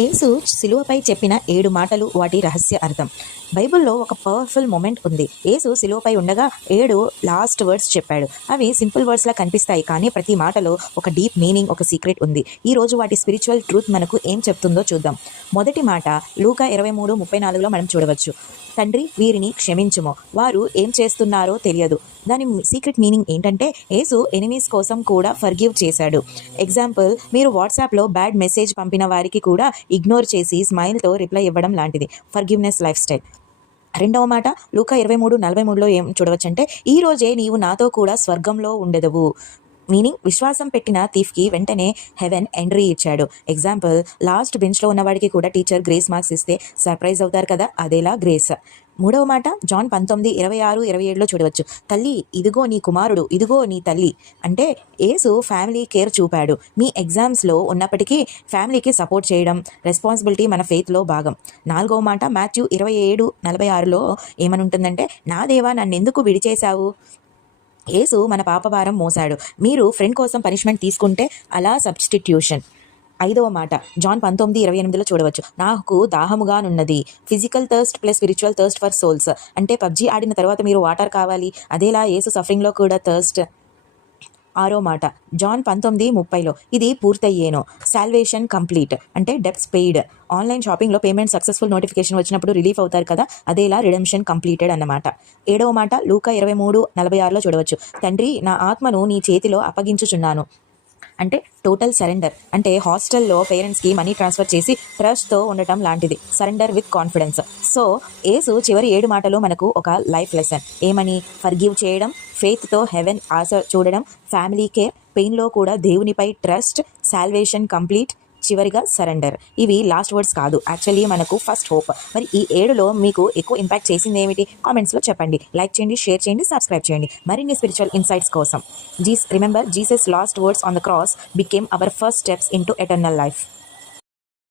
యేసు శిలువపై చెప్పిన 7 మాటలు, వాటి రహస్య అర్థం. బైబిల్లో ఒక పవర్ఫుల్ మూమెంట్ ఉంది. యేసు శిలువపై ఉండగా 7 లాస్ట్ వర్డ్స్ చెప్పాడు. అవి సింపుల్ వర్డ్స్లా కనిపిస్తాయి, కానీ ప్రతి మాటలో ఒక డీప్ మీనింగ్, ఒక సీక్రెట్ ఉంది. ఈ రోజు వాటి స్పిరిచువల్ ట్రూత్ మనకు ఏం చెప్తుందో చూద్దాం. మొదటి మాట లూకా 23:34లో మనం చూడవచ్చు. తండ్రి, వీరిని క్షమించుము, వారు ఏం చేస్తున్నారో తెలియదు. దాని సీక్రెట్ మీనింగ్ ఏంటంటే యేసు ఎనిమీస్ కోసం కూడా ఫర్గివ్ చేశాడు. ఎగ్జాంపుల్, మీరు వాట్సాప్లో బ్యాడ్ మెసేజ్ పంపిన వారికి కూడా ఇగ్నోర్ చేసి స్మైల్తో రిప్లై ఇవ్వడం లాంటిది ఫర్గివ్నెస్ లైఫ్ స్టైల్. రెండవ మాట లూకా 23:43లో ఏం చూడవచ్చంటే, ఈ రోజే నీవు నాతో కూడా స్వర్గంలో ఉండెదవు. మీనింగ్, విశ్వాసం పెట్టిన థీఫ్కి వెంటనే హెవెన్ ఎంట్రీ ఇచ్చాడు. ఎగ్జాంపుల్, లాస్ట్ బెంచ్లో ఉన్నవాడికి కూడా టీచర్ గ్రేస్ మార్క్స్ ఇస్తే సర్ప్రైజ్ అవుతారు కదా, అదేలా గ్రేస్. మూడవ మాట జాన్ 19:26-27లో చూడవచ్చు. తల్లి, ఇదిగో నీ కుమారుడు, ఇదిగో నీ తల్లి. అంటే యేసు ఫ్యామిలీ కేర్ చూపాడు. మీ ఎగ్జామ్స్లో ఉన్నప్పటికీ ఫ్యామిలీకి సపోర్ట్ చేయడం రెస్పాన్సిబిలిటీ మన ఫెయిత్లో భాగం. నాలుగవ మాట మాథ్యూ 27:46లో ఏమని ఉంటుందంటే, నా దేవా నన్నెందుకు విడిచేశావు. యేసు మన పాపభారం మోసాడు. మీరు ఫ్రెండ్ కోసం పనిష్మెంట్ తీసుకుంటే అలా సబ్స్టిట్యూషన్. ఐదవ మాట జాన్ 19:28లో చూడవచ్చు. నాకు దాహముగానున్నది. Physical thirst plus spiritual thirst for souls. అంటే పబ్జీ ఆడిన తర్వాత మీరు వాటర్ కావాలి, అదేలా యేసు సఫరింగ్లో కూడా థర్స్ట్. ఆరో మాట జాన్ 19:30లో ఇది పూర్తయ్యేను. Salvation complete. అంటే డెబ్ట్స్ పెయిడ్. ఆన్లైన్ షాపింగ్లో పేమెంట్ సక్సెస్ఫుల్ నోటిఫికేషన్ వచ్చినప్పుడు రిలీఫ్ అవుతారు కదా, అదేలా రిడెంప్షన్ కంప్లీటెడ్ అన్నమాట. ఏడవ మాట లూకా 23:46లో చూడవచ్చు. తండ్రి, నా ఆత్మను నీ చేతిలో అప్పగించుచున్నాను. అంటే టోటల్ సరెండర్. అంటే హాస్టల్లో పేరెంట్స్కి మనీ ట్రాన్స్ఫర్ చేసి ట్రస్ట్తో ఉండటం లాంటిది. Surrender with confidence. సో యేసు చివరి 7 మాటలు మనకు ఒక లైఫ్ లెసన్. ఏమని? ఫర్గివ్ చేయడం, ఫెయిత్తో హెవెన్ ఆశ చూడడం, ఫ్యామిలీ కేర్, పెయిన్లో కూడా దేవునిపై ట్రస్ట్, సాల్వేషన్ కంప్లీట్, చివరిగా సరెండర్. ఇవి లాస్ట్ వర్డ్స్ కాదు, యాక్చువల్లీ మనకు ఫస్ట్ హోప్. మరి ఈ 7లో మీకు ఎక్కువ ఇంపాక్ట్ చేసింది ఏమిటి? కామెంట్స్లో చెప్పండి. లైక్ చేయండి, షేర్ చేయండి, సబ్స్క్రైబ్ చేయండి మరిన్ని స్పిరిచువల్ ఇన్సైట్స్ కోసం. Remember, Jesus last words on the cross became hour first steps into eternal life.